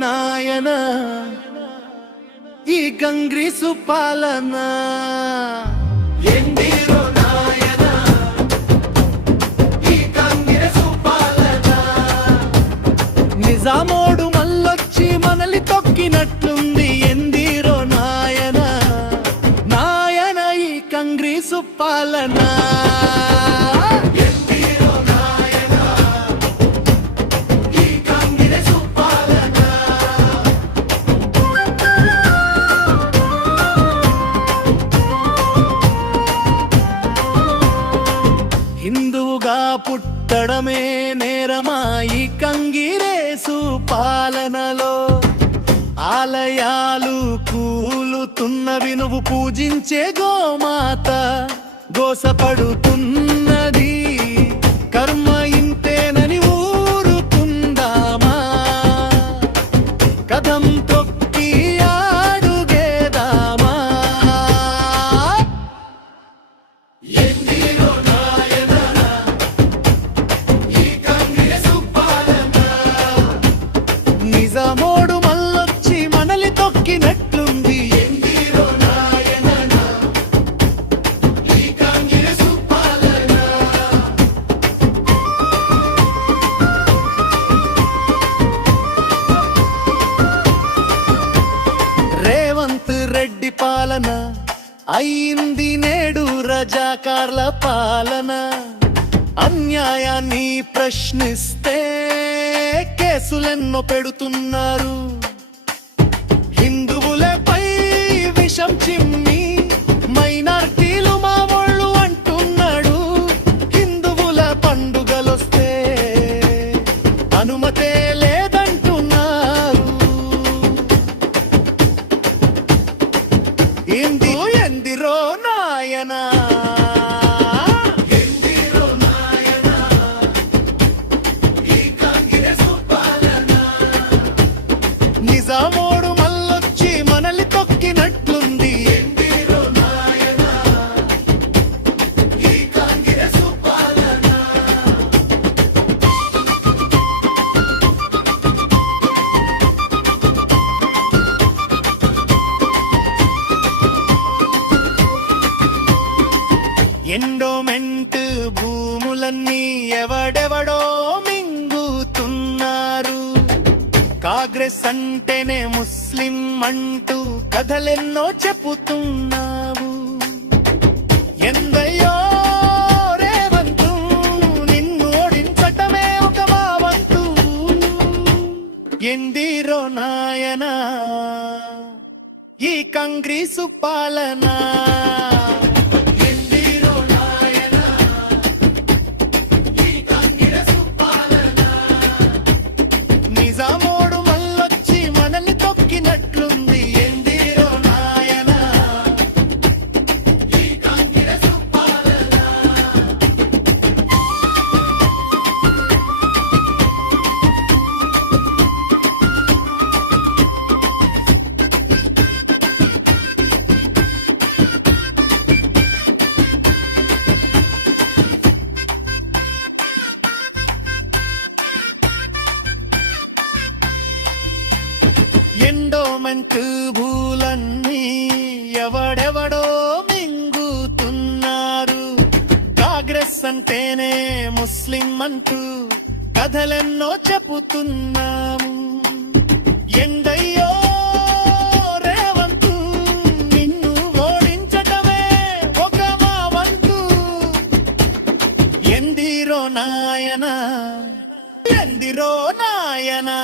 నాయన ఈ కాంగ్రెసు పాలన ఎందిరో నాయన ఈ కాంగ్రెసు పాలన నిజామోడు మళ్ళొచ్చి మనల్ని తొక్కినట్లుంది ఎందిరో నాయన నాయన ఈ కాంగ్రెసు పాలన హిందువుగా పుట్టడమే నేరమా ఈ కాంగ్రెసు పాలనలో ఆలయాలు కూలుతున్నవి నువ్వు పూజించే గోమాత గోసపడుతున్నది కర్మ ఇంతేనని ఊరుకుందామా కదం తొక్కి ఆడుగేదామా నిజామోడు మళ్ళొచ్చి మనల్ని తొక్కినట్లుంది ఎందిరో నాయన ఈ కాంగ్రెసు పాలన రేవంత్ రెడ్డి పాలన అయింది నేడు రజాకార్ల పాలన అన్యాయాన్ని ప్రశ్నిస్తే కేసులెన్నో పెడుతున్నారు హిందువులపై విషం చిమ్మి మైనార్టీలు మా వాళ్ళు అంటున్నాడు హిందువుల పండుగలొస్తే అనుమతే లేదంటున్నారు ఎందిరో నాయనా నిజామోడు మళ్ళొచ్చి మనల్ని తొక్కినట్లుంది ఎందిరో నాయన ఈ కాంగ్రెసు పాలన ఎండోమెంట్ భూములన్నీ ఎవడెవడో మింగుతున్నారు కాంగ్రెస్ అంటేనే ముస్లిం అంటూ కథలెన్నో చెప్పుతున్నావు ఎందయ్యో రేవంతు నిన్ను ఓడించటమే ఒక మా వంతు ఎందిరో నాయన ఈ కాంగ్రెసు పాలన నిజామోడు మళ్ళొచ్చి మనల్ని తొక్కినట్లుంది ఎందిరో నాయన ఈ కాంగ్రెసు పాలన ఎండోమెంట్ భూలన్నీ ఎవడెవడో మింగుతున్నారు కాంగ్రెస్ అంటేనే ముస్లిం అంటూ కథలెన్నో చెప్పుతున్నాము ఎందయ్యో రేవంతు నిన్ను ఓడించటమే ఒక మా వంతు ఎందిరో నాయన ఎందిరో నాయనా